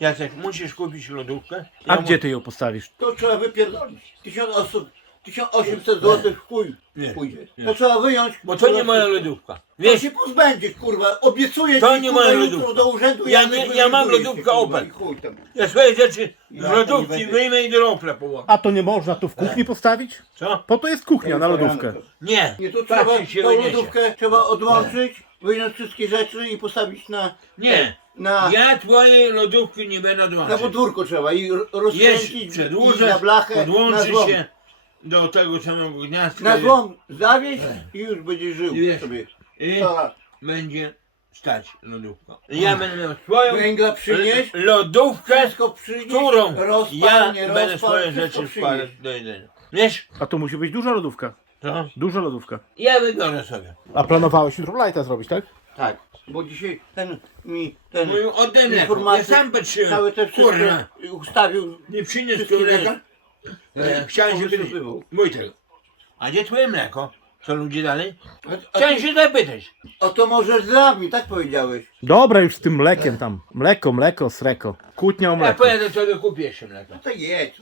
Jacek, musisz kupić lodówkę. A Ja gdzie ty ją postawisz? To trzeba wypierdolić. Tysiąc osób, 1800 zł w chuj Nie, pójdzie. nie. To trzeba wyjąć. Bo to nie moja lodówka. To Wiesz, się pozbędziesz, kurwa. Obiecuję To ci, nie kurwa, moja jutro lodówka. do urzędu Ja nie- ja mam lodówkę kurwa, Opel. i chuj tam. ja swoje rzeczy z Ja to nie lodówki będę- wyjmę i do położę. A to nie można tu w kuchni postawić? Co? Po to jest kuchnia na lodówkę. Nie. Nie, to tak trzeba, się tą wyniesie. lodówkę trzeba odłączyć, wyjąć wszystkie rzeczy i postawić na, Nie. Na, Ja twojej lodówki nie będę na podwórko trzeba i ro- rozkręcić i na blachę, na podłączyć złom. się do tego samego gniazdka. Na złom zawieźć i już będzie żył wiesz, sobie. I lat. będzie stać lodówka. Ja będę miał swoją Węgla przynieść, l- lodówkę, wszystko przynieść, którą rozpal, ja nie będę rozpal, swoje wszystko rzeczy przynieść. wkładać do jedzenia. Wiesz? A to musi być duża lodówka. Co? Duża lodówka. Ja wybiorę sobie. A planowałeś jutro lighta zrobić, tak? Tak, bo dzisiaj ten mi, ten Mówił ode mnie. Ja sam patrzyłem. całe te wszystko Kurwa. ustawił, Nie przyniósł wszystkie tu mleka. e, Chciałem się pytać. Wysypywał. Wojtek, a gdzie twoje mleko? Co ludzie dalej? A, a, Chciałem ty, się zapytać. a to może dla mnie, tak powiedziałeś. Dobra, już z tym mlekiem tam. Mleko, mleko, sreko. Kłótnia o Ja mleko. pojadę sobie kupię jeszcze mleko. No to jedź.